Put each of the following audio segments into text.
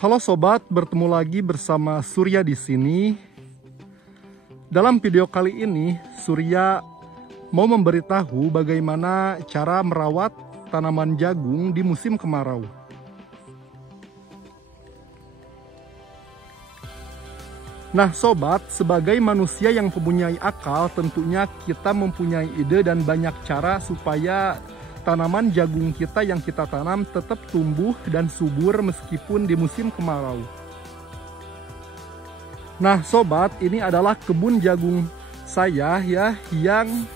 Halo sobat, bertemu lagi bersama Surya di sini. Dalam video kali ini, Surya mau memberitahu bagaimana cara merawat tanaman jagung di musim kemarau. Nah sobat, sebagai manusia yang mempunyai akal, tentunya kita mempunyai ide dan banyak cara supaya tanaman jagung kita yang kita tanam tetap tumbuh dan subur meskipun di musim kemarau. Nah sobat, ini adalah kebun jagung saya ya, yang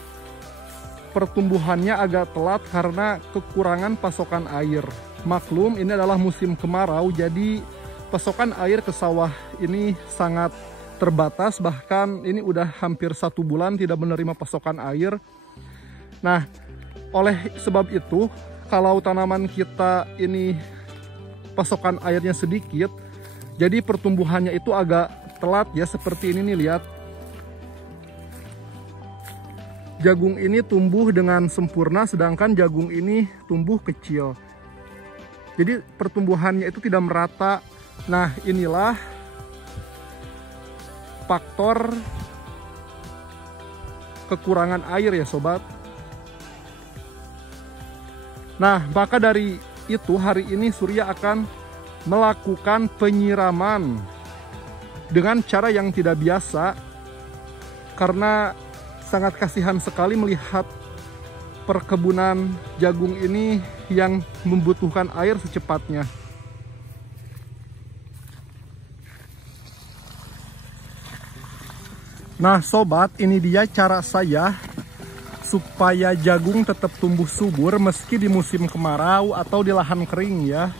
pertumbuhannya agak telat karena kekurangan pasokan air. Maklum ini adalah musim kemarau, jadi pasokan air ke sawah ini sangat terbatas, bahkan ini udah hampir 1 bulan tidak menerima pasokan air. Nah, oleh sebab itu, kalau tanaman kita ini pasokan airnya sedikit, jadi pertumbuhannya itu agak telat ya, seperti ini nih, lihat. Jagung ini tumbuh dengan sempurna, sedangkan jagung ini tumbuh kecil. Jadi pertumbuhannya itu tidak merata. Nah, inilah faktor kekurangan air ya sobat. Nah, maka dari itu hari ini Surya akan melakukan penyiraman dengan cara yang tidak biasa, karena sangat kasihan sekali melihat perkebunan jagung ini yang membutuhkan air secepatnya. Nah sobat, ini dia cara saya supaya jagung tetap tumbuh subur meski di musim kemarau atau di lahan kering ya.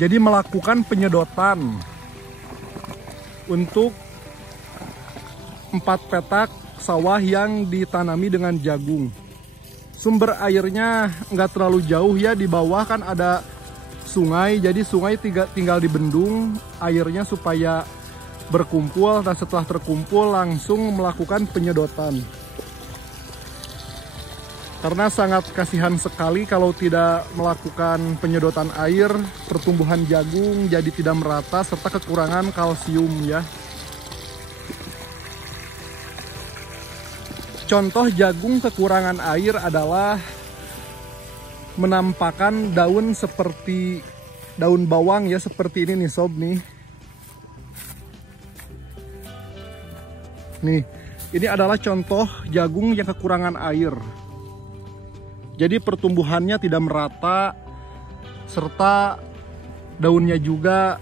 Jadi melakukan penyedotan untuk 4 petak sawah yang ditanami dengan jagung. Sumber airnya nggak terlalu jauh ya, di bawah kan ada sungai, jadi sungai tinggal dibendung airnya supaya berkumpul, dan setelah terkumpul langsung melakukan penyedotan. Karena sangat kasihan sekali kalau tidak melakukan penyedotan air, pertumbuhan jagung jadi tidak merata serta kekurangan kalsium ya. Contoh jagung kekurangan air adalah menampakkan daun seperti daun bawang ya, seperti ini nih sob nih. Nih, ini adalah contoh jagung yang kekurangan air. Jadi pertumbuhannya tidak merata, serta daunnya juga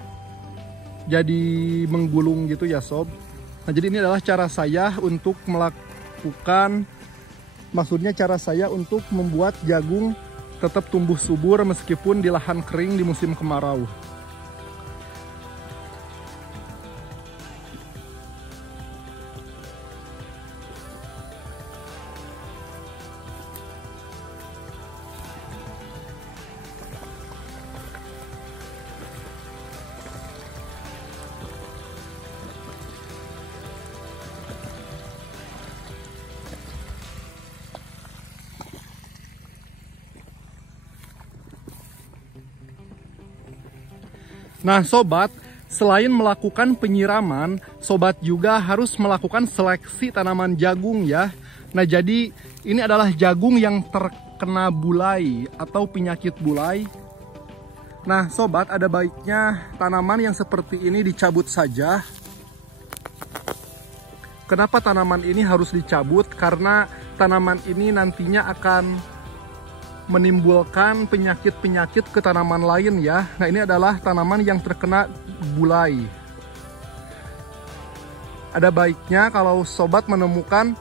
jadi menggulung gitu ya sob. Nah jadi ini adalah cara saya untuk cara saya untuk membuat jagung tetap tumbuh subur meskipun di lahan kering di musim kemarau. Nah sobat, selain melakukan penyiraman, sobat juga harus melakukan seleksi tanaman jagung ya. Nah jadi ini adalah jagung yang terkena bulai atau penyakit bulai. Nah sobat, ada baiknya tanaman yang seperti ini dicabut saja. Kenapa tanaman ini harus dicabut? Karena tanaman ini nantinya akan menimbulkan penyakit-penyakit ke tanaman lain ya. Nah ini adalah tanaman yang terkena bulai. Ada baiknya kalau sobat menemukan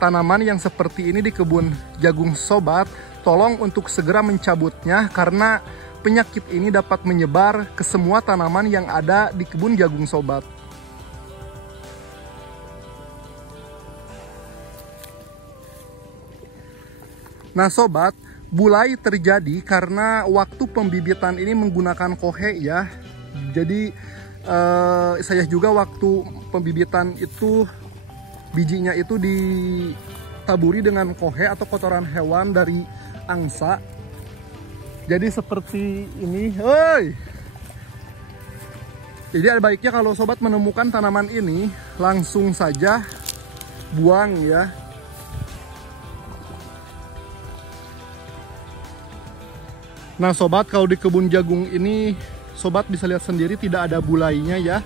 tanaman yang seperti ini di kebun jagung sobat, tolong untuk segera mencabutnya, karena penyakit ini dapat menyebar ke semua tanaman yang ada di kebun jagung sobat. Nah sobat, bulai terjadi karena waktu pembibitan ini menggunakan kohe ya. Jadi saya juga waktu pembibitan itu bijinya itu ditaburi dengan kohe atau kotoran hewan dari angsa. Jadi seperti ini, Jadi ada baiknya kalau sobat menemukan tanaman ini langsung saja buang ya. Nah sobat, kalau di kebun jagung ini sobat bisa lihat sendiri tidak ada bulainya ya.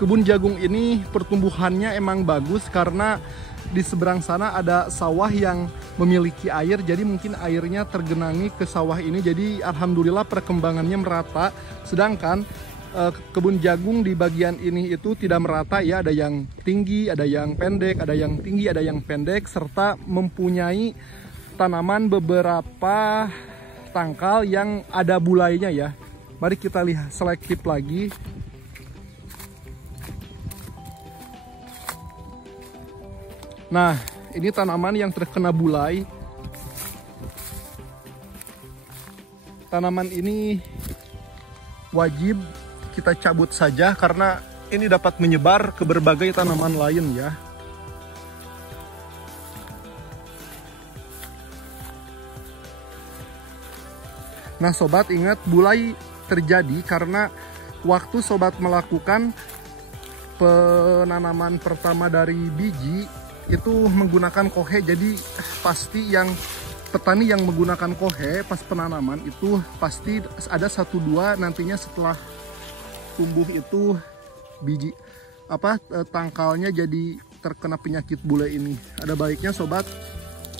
Kebun jagung ini pertumbuhannya emang bagus karena di seberang sana ada sawah yang memiliki air, jadi mungkin airnya tergenangi ke sawah ini, jadi alhamdulillah perkembangannya merata. Sedangkan kebun jagung di bagian ini itu tidak merata ya, ada yang tinggi, ada yang pendek, ada yang tinggi, ada yang pendek, serta mempunyai tanaman beberapa tangkal yang ada bulainya ya. Mari kita lihat selektif lagi. Nah, ini tanaman yang terkena bulai. Tanaman ini wajib kita cabut saja karena ini dapat menyebar ke berbagai tanaman lain ya. Nah sobat, ingat bulai terjadi karena waktu sobat melakukan penanaman pertama dari biji itu menggunakan kohe, jadi pasti yang petani yang menggunakan kohe pas penanaman itu pasti ada 1-2 nantinya setelah tumbuh itu biji tangkalnya jadi terkena penyakit bulai ini. Ada baiknya sobat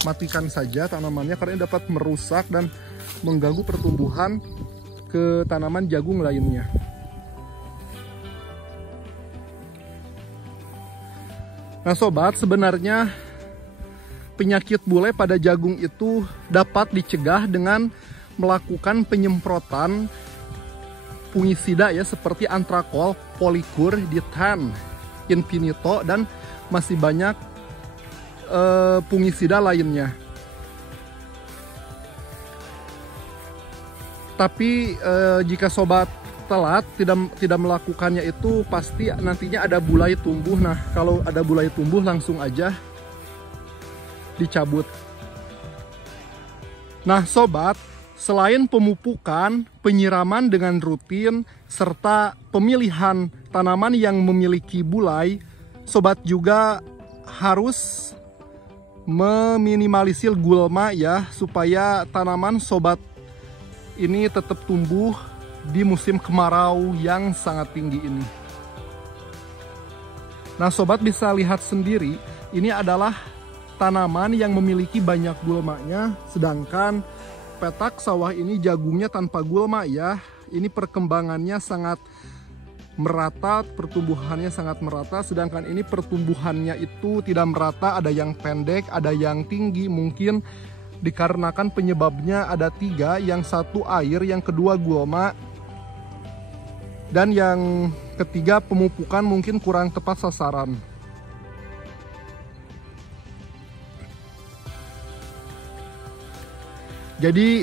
matikan saja tanamannya karena ini dapat merusak dan mengganggu pertumbuhan ke tanaman jagung lainnya. Nah sobat, sebenarnya penyakit bulai pada jagung itu dapat dicegah dengan melakukan penyemprotan fungisida ya, seperti Antrakol, Polikur, Ditan, Infinito, dan masih banyak fungisida lainnya. Tapi jika sobat telat tidak melakukannya itu pasti nantinya ada bulai tumbuh. Nah kalau ada bulai tumbuh langsung aja dicabut. Nah sobat, selain pemupukan, penyiraman dengan rutin, serta pemilihan tanaman yang memiliki bulai, sobat juga harus meminimalisir gulma ya, supaya tanaman sobat ini tetap tumbuh di musim kemarau yang sangat tinggi ini. Nah sobat bisa lihat sendiri, ini adalah tanaman yang memiliki banyak gulmanya, sedangkan petak sawah ini jagungnya tanpa gulma ya. Ini perkembangannya sangat merata, pertumbuhannya sangat merata, sedangkan ini pertumbuhannya itu tidak merata, ada yang pendek, ada yang tinggi. Mungkin dikarenakan penyebabnya ada 3, yang satu air, yang kedua gulma, dan yang ketiga pemupukan mungkin kurang tepat sasaran. Jadi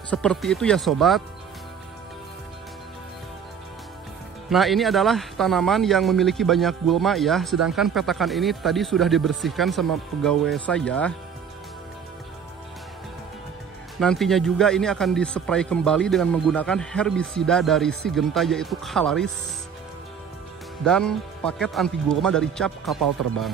seperti itu ya sobat. Nah ini adalah tanaman yang memiliki banyak gulma ya, sedangkan petakan ini tadi sudah dibersihkan sama pegawai saya. Nantinya juga ini akan dispray kembali dengan menggunakan herbisida dari Syngenta, yaitu Calaris, dan paket anti gulma dari Cap Kapal Terbang.